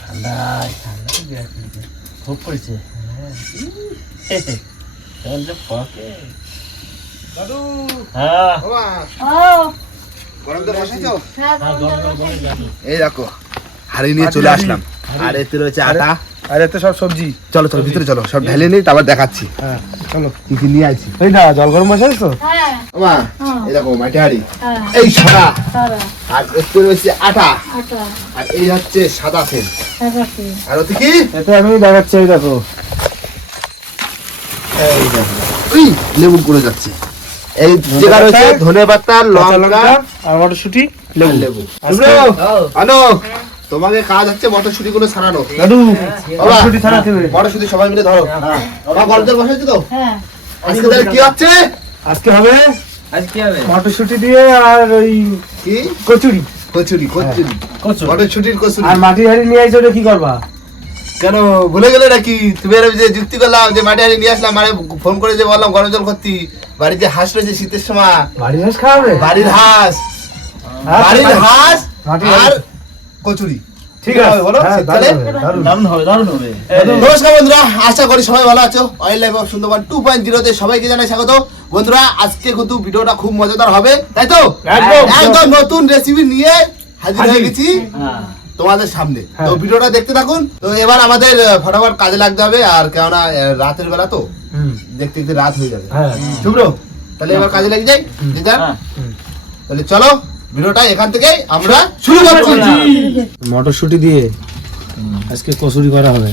ঠান্ডা তো বিরাট খুব পড়েছে হ্যাঁ হ্যাঁ হ্যাঁ। এই দেখো হাড়ি নিয়ে চলে আসলাম। আর এতে রয়েছে আটা। আর এতে সব সবজি। চলো চলো ভিতরে চলো সব ঢেলে নিই তারপর দেখাচ্ছি। হ্যাঁ চলো। কি কি নিয়ে আইছি? এই না জল গরম বসাইছ তো? হ্যাঁ। মা হ্যাঁ। এই দেখো মাটি হাড়ি। হ্যাঁ। এই সারা আর এতে রয়েছে আটা। আটা। আর এই হচ্ছে সাদা তেল সারাটি আর ওতে কি? এতে আমি দেখাচ্ছি এই দেখো। এই দেখো। উই লেবু করে যাচ্ছে। এই জায়গা রয়েছে ধনে পাতা লঙ্কা লঙ্কা আর মটরশুঁটি লেবু। লেবু। আনো। তোমাকে কাজ হচ্ছে মটরশুটি গুলো ছাড়ানো। দাদু বাবা, মটরশুঁটি ছাড়াতে হবে। মটরশুটি সবাই মিলে ধরো। বাবা গরম বসাইছো তো? হ্যাঁ। আজকে তাহলে কি হচ্ছে? আজকে হবে আজ কি হবে? মটরশুঁটি দিয়ে আর ওই কি? কচুরি। কচুরি কচুরি। কচু মটরশুটির কচুরি। আর মাটি হাড়ি নিয়ে আইছো কি করবা? কেন ভুলে গেলে নাকি? তুমি আর যে যুক্তি করলাম যে মাটি হাড়ি নিয়ে আসলাম মানে ফোন করে যে বললাম গরম জল করতি বাড়িতে হাঁস রয়েছে শীতের সময়। বাড়ির হাঁস খাওয়াবে? বাড়ির হাঁস। হ্যাঁ, বাড়ির হাঁস আর কচুরি। ঠিক আছে বলো, হ্যাঁ, শীতকালে? দারুণ, দারুণ। দারুণ হবে দারুণ হবে। নমস্কার বন্ধুরা আশা করি সবাই ভালো আছো। Oil life of Sundarban two point জিরোতে সবাইকে জানাই স্বাগত। বন্ধুরা আজকে কিন্তু ভিডিওটা খুব মজাদার হবে তাই তো? একদম। একদম নতুন রেসিপি নিয়ে হাজির হয়ে গেছি হ্যাঁ। তোমাদের সামনে। হ্যাঁ। তো ভিডিওটা দেখতে থাকুন। তো এবার আমাদের ফটাফট কাজে লাগতে হবে আর কেননা রাতের বেলা তো। দেখতে দেখতে রাত হয়ে যাবে। হ্যাঁ। শুভ্র তাহলে এবার কাজে লেগে যাই? হ্যাঁ। তাহলে চলো ভিডিওটা এখান থেকে আমরা শুরু করছি। মটরশুঁটি দিয়ে আজকে কচুরি করা হবে।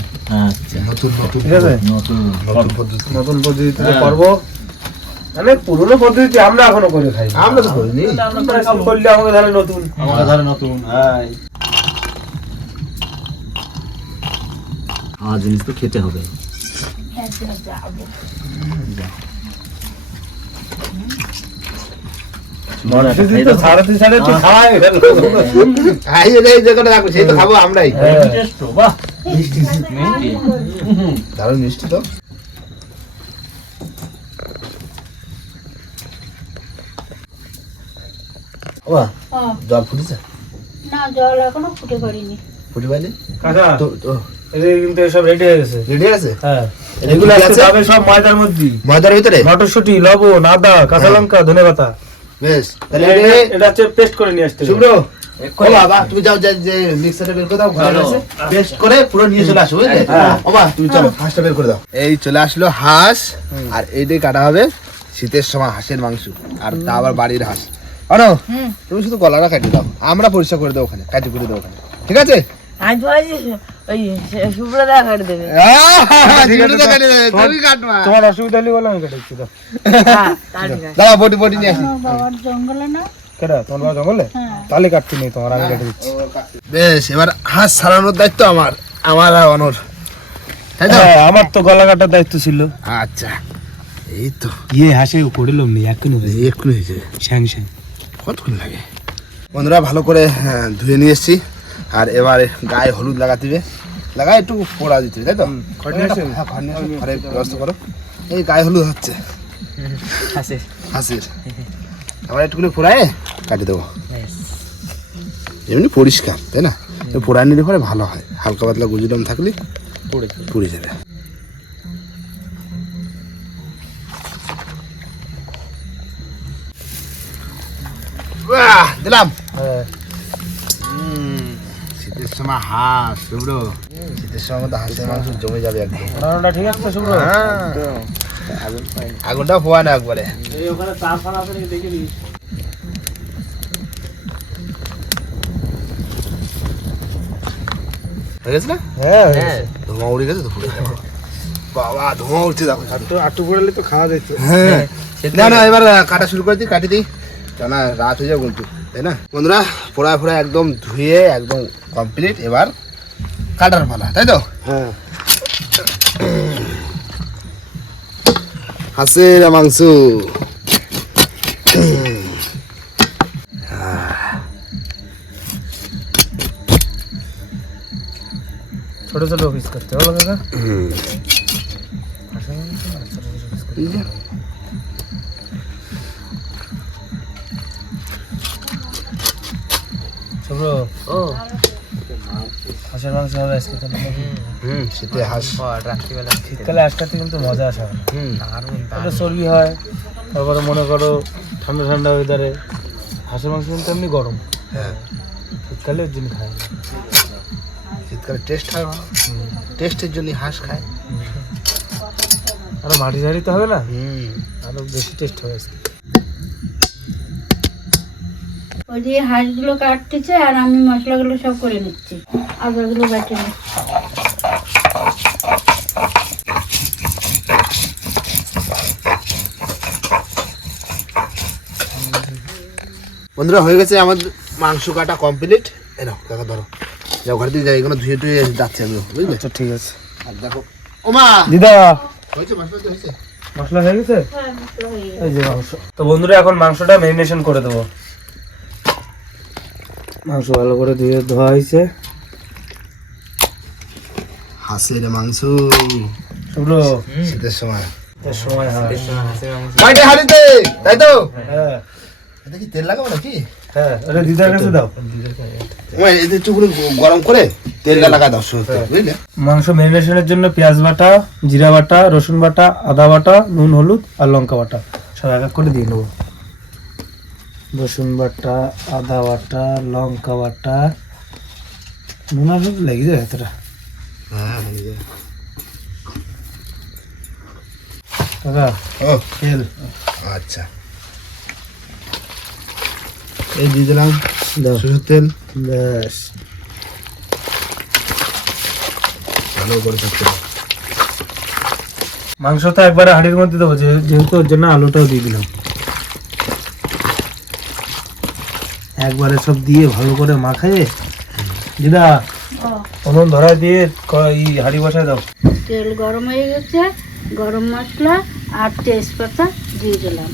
আচ্ছা। নতুন নতুন ঠিক আছে? নতুন নতুন পদ্ধতি। নতুন পদ্ধতিতে হ্যাঁ। করব। মানে পুরোনো পদ্ধতিতে আমরা এখনও করে খাই। আমরা তো করিনি। আমরা করলে আমাকে তাহলে নতুন। আমাদের ঘরে নতুন হ্যাঁ। খাওয়া জিনিস তো খেতে হবে। যাব। মটরশুঁটি তো ছাড়াতে ছাড়াতে খাওয়া হয়ে গেল। এই যে এই জায়গাটা রাখো সেই তো খাব আমরাই হ্যাঁ। বাহ মিষ্টি মিষ্টি দারুণ মিষ্টি তো জল ফুটেছে? না জল এখনও ফুটে করিনি ফুটে পাইনি কাকা তো তো কিন্তু সব রেডি হয়ে গেছে। রেডি আছে? হ্যাঁ। এগুলো এগুলো কি আজকে আছে? যাবে সব ময়দার মধ্যে। ময়দার ভিতরে? মটরশুঁটি লবণ আদা কাঁচা হ্যাঁ। লঙ্কা ধনে পাতা। বেশ তাহলে এটা- এটা- এটা হচ্ছে পেস্ট করে নিয়ে আসতে হবে। শুভ্র বাবা তুমি যাও যে- বের করে দাও। আছে। পেস্ট করে পুরো নিয়ে চলে আসো হ্যাঁ। ও বাবা তুমি চলো। হাঁসটা বের করে দাও। এই চলে আসলো হাঁস আর এইটাই কাটা হবে শীতের সময় হাঁসের মাংস আর তা আবার বাড়ির হাঁস। হুম। তুমি শুধু গলাটা কাটিয়ে দাও। আমরা পরিষ্কার করে দেবো ওখানে কাটি করে দেবো ওখানে। ঠিক আছে? কাটে তোমার- অসুবিধা হলে বলে আমি হ্যাঁ বটি বটি নিয়ে আসি। আমার জঙ্গলে না? কেটা তোমার বাবা জঙ্গলে? হ্যাঁ। তাহলে কাটতে নেই তোমার আমি কেটে দিচ্ছি। বেশ এবার হাঁস ছাড়ানোর দায়িত্ব আমার আমার আর অনর। তো? হ্যাঁ, আমার তো গলা কাটার দায়িত্ব ছিল। আচ্ছা এই তো। ইয়ে হাসে পড়িলাম নি এখনও এক্ষুনি হয়েছে। শ্যাং শ্যাং কতক্ষণ লাগে? বন্ধুরা ভালো করে হ্যাঁ, ধুয়ে নিয়ে এসছি। আর এবার গায়ে হলুদ লাগাতে হবে। লাগাই একটু পোড়া দিতে হবে, তাই তো? হ্যাঁ, ব্যবস্থা করো। এই গায়ে হলুদ হচ্ছে। আছে হাসির। আবার একটুখানি পোড়ায় কাটি দেবো। এমনি পরিষ্কার তাই না? পোড়া নিলে পরে ভালো হয়। হালকা পাতলা গুজিরাম থাকলে পুড়ে যাবে। দিলাম। হ্যাঁ। শীতের সময় হাঁস শুভ্র। শীতের সময় মধ্যে হাঁসের মাংস জমে যাবে একদম। ঠিক আছে শুভ্র? হ্যাঁ। আগুনটা পোয়া না একবারে। এই ওখানে চা ফান আছে নাকি দেখে দিস হয়ে গেছে না? হ্যাঁ ধোঁয়া উড়ে গেছে তো পুরো। বাবা ধোঁয়া উঠছে দেখো। তো আটু পড়লে তো খাওয়া যেত হ্যাঁ। না না এবার কাটা শুরু করে দিই কাটি দিই। কেন রাত হয়ে যাবে কিন্তু তাই না? বন্ধুরা পোড়া ফোড়া একদম ধুয়ে একদম কমপ্লিট এবার কাটার পালা তাই তো? হ্যাঁ। হাঁসের মাংস। ছোট ছোট পিস করতে বলো কাকা শুভ্র হাঁসের মাংস হবে আজকে তাহলে নাকি? হুম শীতে হাঁস। রাত্রিবেলা শীতকালে হাঁস খাতে কিন্তু মজা আসে না। হুম। একটা চর্বি হয়। তারপরে মনে করো ঠান্ডা ঠান্ডা ওয়েদারে হাঁসের মাংস কিন্তু এমনি গরম। হ্যাঁ। শীতকালে ওর জন্য খায় না। শীতকালে টেস্ট হয় ভালো টেস্টের জন্য হাঁস খায়। আরও মাটি ঝাড়িতে হবে না? হুম। আরও বেশি টেস্ট হবে আজকে। ওই যে হাঁসগুলো কাটতেছে আর আমি মশলাগুলো সব করে নিচ্ছি। আদাগুলো বেটে নিচ্ছি। বন্ধুরা হয়ে গেছে আমাদের মাংস কাটা কমপ্লিট। নাও কাকা ধরো। যাও ঘর দিয়ে যাই এগুলো ধুয়ে টুয়ে যাচ্ছি আমি বুঝলে? আচ্ছা ঠিক আছে। আর দেখো ওমা! দিদা! হয়েছে তো হয়েছে? মশলা হয়ে গেছে? হ্যাঁ মশলা হয়ে গেছে। এই যে মাংস। তো বন্ধুরা এখন মাংসটা ম্যারিনেশন করে দেবো। মাংস ভালো করে ধুয়ে ধোয়া হয়েছে। হাঁসের মাংস। শুভ্র শীতের সময়। সময় হয়। হাড়িতে তাই তো? হ্যাঁ। এটা কি তেল লাগাবো নাকি? হ্যাঁ ওটা দিদার কাছে দাও। ওমা এতে একটু গরম করে তেলটা লাগা দাও শুরুতে বুঝলে? মাংস ম্যারিনেশনের জন্য পেঁয়াজ বাটা জিরা বাটা রসুন বাটা আদা বাটা নুন হলুদ আর লঙ্কা বাটা। সব এক এক করে দিয়ে নেব। রসুন বাটা আদা বাটা লঙ্কা বাটা। নুন লেগে যায় এতটা। হ্যাঁ ও। তেল। আচ্ছা। এই দিয়ে দিলাম সরষের তেল। ব্যাস। ভালো করে থাকতে মাংস তো একবারে হাঁড়ির মধ্যে দেবো যে- যেহেতু ওর জন্য আলুটাও দিয়ে দিলাম। একবারে সব দিয়ে ভালো করে মাখায়ে দিদা ও। উনুন ধরা দিয়ে এই হাঁড়ি বসায় দাও। তেল গরম হয়ে গেছে গরম মশলা আর তেজপাতা দিয়ে দিলাম।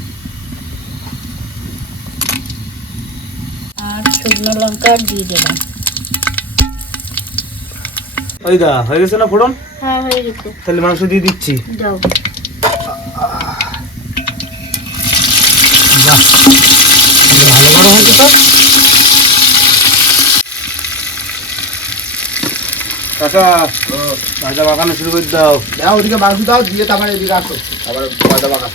আর শুকনো লঙ্কা দিয়ে দিলাম। ওই দা হয়ে গেছে না ফোড়ন? হ্যাঁ হয়ে গেছে। তাহলে মাংস দিয়ে দিচ্ছি। দাও। ভালো গরম হয়েছে তো কাকা শুরু করে দাও। দাও ওদিকে মাংস দাও দিয়ে তারপরে এদিকে আসো। তারপরে ময়দা মাখা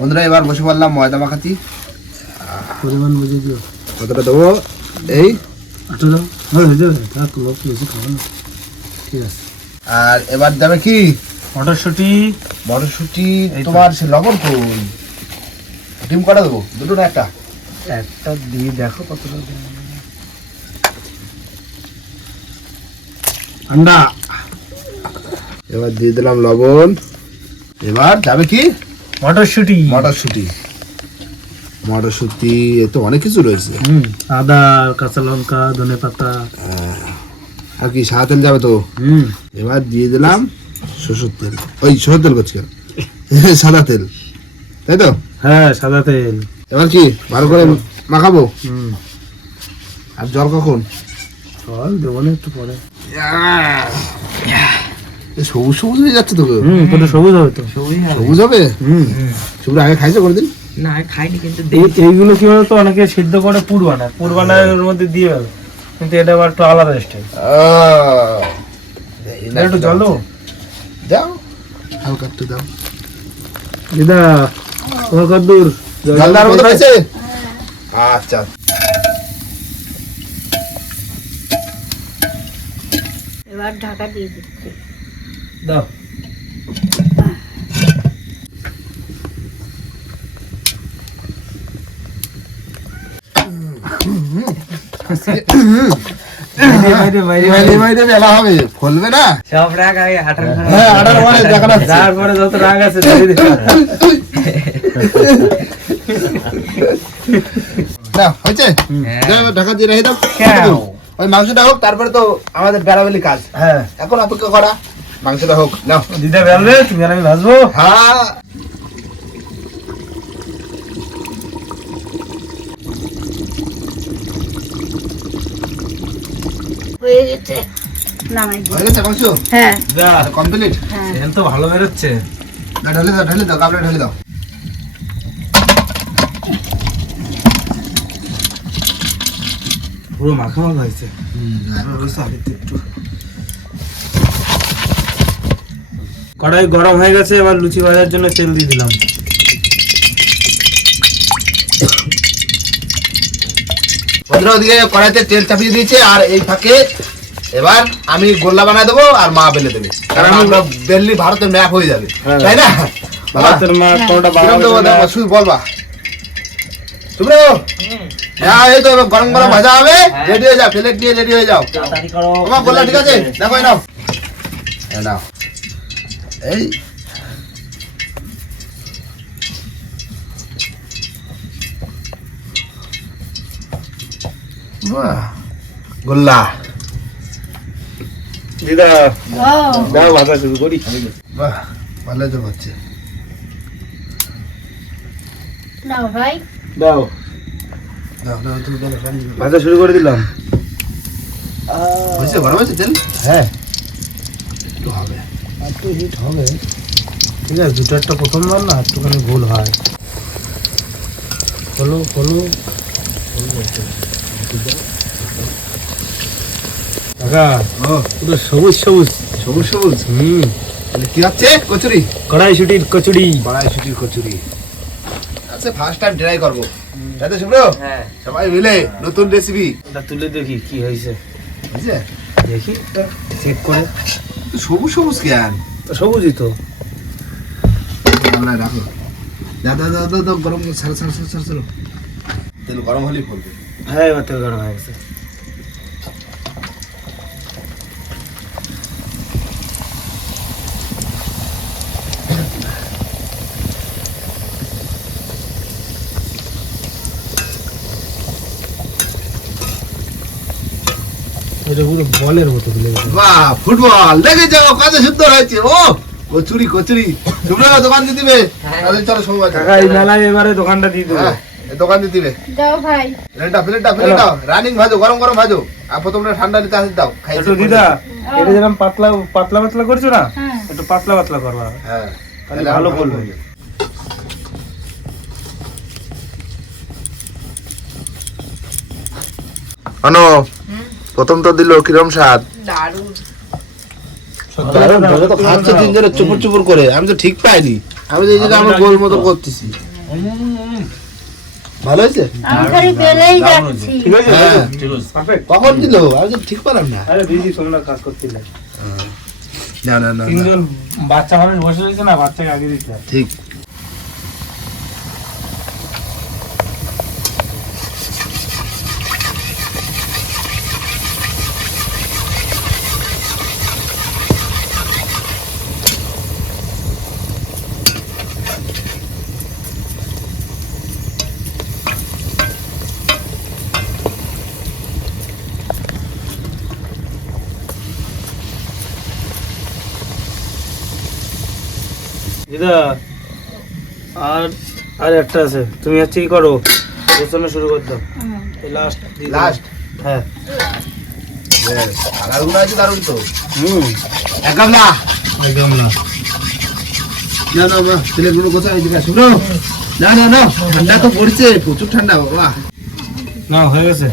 বন্ধুরা এবার বসে পড়লাম ময়দা মাখাতি পরিমাণ বুঝে দিও। কতটা দেবো? এই। হ্যাঁ আর এবার যাবে কি? মটরশুঁটি। মটরশুটি তোমার সে লবণ কই? ডিম কটা দেবো? দুটো না একটা? একটা দিয়ে দেখো কতটা দেয়। ঠান্ডা এবার দিয়ে দিলাম লবণ। এবার যাবে কি? মটরশুঁটি। মটরশুটি। মটরশুটি এ তো অনেক কিছু রয়েছে। হুম আদা কাঁচা লঙ্কা ধনে পাতা আর কি সাদা তেল যাবে তো? হুম। এবার দিয়ে দিলাম সরষের তেল। ওই সরষের তেল করছি সাদা তেল। তাই তো? হ্যাঁ সাদা তেল। এবার কি ভালো করে মাখাবো? হুম। আর জল কখন? চল দেবো না একটু পরে। সবুজ সবুজ হয়ে যাচ্ছে তো গো। হুম কত সবুজ হবে তো। সবুজ হবে? হুম। সবুজ আগে খাইছো কোনোদিন? এই- এইগুলো কি বলতো অনেকে সিদ্ধ করে পুর বানায়। পুর বানায় ওর মধ্যে দিয়ে ফেলে কিন্তু এটা আবার একটু আলাদা স্টাইল একটু জল দেবো? হালকা একটু দাও দিদা তোমার কত দূর জল দেওয়ার মতো রয়েছে আচ্ছা এবার ঢাকা দিয়ে দিচ্ছি। দাও। বাইরে বাইরে বাইরে বাইরে মেলা হবে। ফলবে না? সব রাগ আগে হাঁটার হ্যাঁ আটার পরে দেখা তারপরে যত রাগ আছে দিয়ে দিতে হবে। না হয়েছে। যাও, এবার ঢাকা দিয়ে রেখে দাও। ওই মাংসটা হোক তারপরে তো আমাদের বেড়াবেলি কাজ। হ্যাঁ। এখন অপেক্ষা করা। মাংসটা হোক নাও। দিদা বেলবে তুমি আর আমি ভাজবো হ্যাঁ। হয়ে গেছে। নামাই হয়ে গেছে মাংস? হ্যাঁ। কমপ্লিট হ্যাঁ। তো ভালো না ঢেলে দাও ঢেলে দাও গাবলা ঢেলে দাও। পুরো মাখা মাখা হয়েছে। একটু। কড়াই গরম হয়ে গেছে এবার লুচি ভাজার জন্য তেল দিয়ে দিলাম। বন্ধুরা ওদিকে কড়াইতে তেল চাপিয়ে দিয়েছে আর এই ফাঁকে এবার আমি গোল্লা বানায় দেবো আর মা বেলে দেবে। কারণ আমরা দিল্লি ভারতের ম্যাপ হয়ে যাবে হ্যাঁ। তাই না? বাবা ভাতের মা কোনটা বানাবো শুধু বলবা শুভ্র হ্যাঁ এই তো গরম গরম ভাজা হবে। রেডি হয়ে যাও প্লেট নিয়ে রেডি হয়ে যাও। তোমার গোল্লা ঠিক আছে? দেখো নাও নাও। এই গোল্লা দিদা দাও ভাজা শুরু করি বাহ ভালো তো হচ্ছে নাও ভাই দাও দাও দাও তুমি। ভাজা শুরু করে দিলাম হয়েছে গরম হয়েছে তেল হ্যাঁ একটু হবে একটু হিট হবে ঠিক আছে দুটো একটা প্রথমবার না একটুখানি ভুল হয় হলো হলো কাকা পুরো সবুজ সবুজ। সবুজ সবুজ? হুম। কি হচ্ছে? কচুরি? কড়াইশুটির কচুরি। কড়াইশুটির কচুরি। আচ্ছা ফার্স্ট টাইম ট্রাই করব। তাই তো শুভ্র হ্যাঁ। সবাই মিলে নতুন রেসিপি ওটা তুলে দেখি কি হয়েছে। বুঝছে দেখি চেক করে। সবুজ সবুজ কেন? তো সবুজই তো। রাখো গরম ছাড়ো ছাড়ো ছাড়ো ছাড়ো ছাড়ো তেল গরম হলেই ফলবে। হ্যাঁ এবার তেল গরম হয়ে গেছে এটা পুরো বলের মতো তুলে গেছে বাহ ফুটবল দেখে যাও কত সুন্দর হয়েছে ও কচুরি কচুরি শুভ্র দোকান দিয়ে দিবে তাহলে চলো সময় কাকা এই মেলায় এবারে দোকানটা দিয়ে দেবো হ্যাঁ এই দোকান দিয়ে দিবে। দাও ভাই। রানিং ভাজো গরম গরম ভাজো। আর প্রথমটা ঠান্ডা নিতে আসতে দাও। খাই একটু দিদা এটা যেরকম পাতলা পাতলা পাতলা করছ না? হ্যাঁ। একটু পাতলা পাতলা করবা। হ্যাঁ। তাহলে ভালো বলবে আনো প্রথম তো দিল কিরম স্বাদ? দারুণ। তো খাচ্ছে তিনজনে চুপুর চুপুর করে। আমি তো ঠিক পাইনি। আমি তো এই জায়গায় আমার গোল মতো করতেছি। ভালো হয়েছে? ঠিক আছে হ্যাঁ। ঠিক আছে। পারফেক্ট। কখন দিল? আমি তো ঠিক পারলাম না। আরে বিজি তোমরা কাজ করতে না না না তিনজন বাচ্চা মানুষ বসে রয়েছে না বাচ্চাকে আগে দিতে। ঠিক। দিদা আর আর একটা আছে। তুমি হচ্ছে কি করো? গোছানো শুরু করে দাও। লাস্ট লাস্ট হ্যাঁ। আগারগুলো আছে দারুণ তো। হুম। একদম না একদম না না না মা ছেলেগুলো কোথায়? এদিকে আসো। না না না ঠান্ডা তো পড়ছে প্রচুর ঠান্ডা বাবা। না হয়ে গেছে।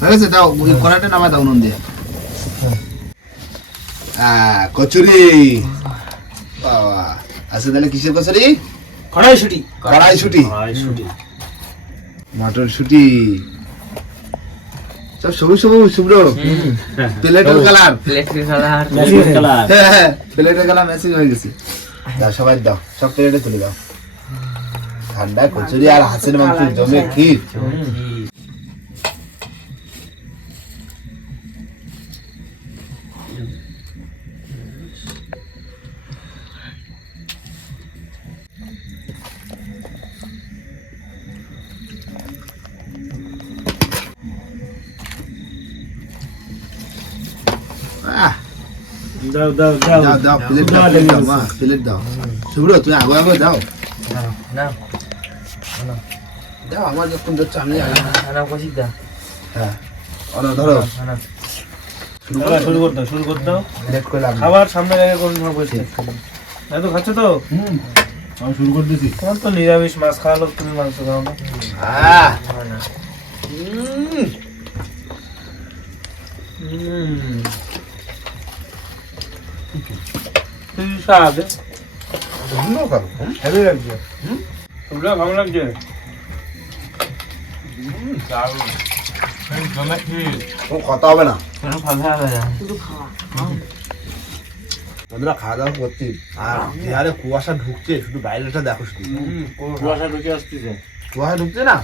হয়ে গেছে দাও ওই কড়াটা নামা দাও নুন দিয়ে। আহ, কচুরি। বাবা। আচ্ছা তাহলে কিসের কচুরি কড়াইশুটি। কড়াইশুটি। কড়াইশুটি। মটর শুটি। সব সবুজ সবুজ শুভ্র। প্লেটের কালার প্লেটের কালার কালার হ্যাঁ প্লেটের কালার ম্যাচিং হয়ে গেছে। দাও সবাই দাও সব প্লেটে তুলে দাও। ঠান্ডা কচুরি আর হাঁসের মাংস জমে ক্ষীর। দাও দাও দাও। দাও দাও প্লেট দাও প্লেট দাও মা প্লেট দাও শুভ্র তুমি আগে আগে দাও। না দাও। আমার যখন যাচ্ছে আমি না কষি দা। হ্যাঁ অন ধরো। শুরু করতে শুরু করতে দাও। লেট করলাম। খাবার সামনে রেখে কোন সময় বসে? এত খাচ্ছ তো? হুম। আমি শুরু করে দিছি। তোমার তো নিরামিষ মাছ খাওয়া লোক তুমি মাংস খাও না। আহ ধন্য হেভি লাগছে। তোমরা ভালো লাগছে? কথা হবে না। বন্ধুরা খাওয়া। দাওয়া করছি। আর বিহারে কুয়াশা ঢুকছে শুধু বাইরেটা দেখো শুধু। কুয়াশা ঢুকে আসতেছে। কুয়াশা ঢুকছে না?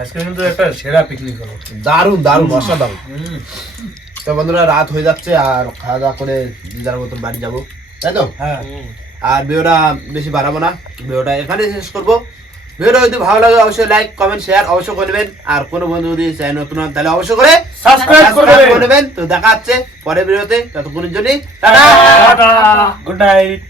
আজকে কিন্তু একটা সেরা পিকনিক হলো। দারুণ দারুণ বর্ষা তো বন্ধুরা রাত হয়ে যাচ্ছে আর খাওয়া দাওয়া করে যে যার মতন বাড়ি যাব। তাই তো? হ্যাঁ। আর ভিডিওটা বেশি বাড়াবো না। ভিডিওটা এখানে শেষ করব। ভিডিওটা যদি ভালো লাগে অবশ্যই লাইক কমেন্ট শেয়ার অবশ্যই করে নেবেন। আর কোনো বন্ধু যদি চ্যানেল নতুন হন তাহলে অবশ্যই করে সাবস্ক্রাইব তো দেখা হচ্ছে পরের ভিডিওতে। ততক্ষণের জন্য গুড নাইট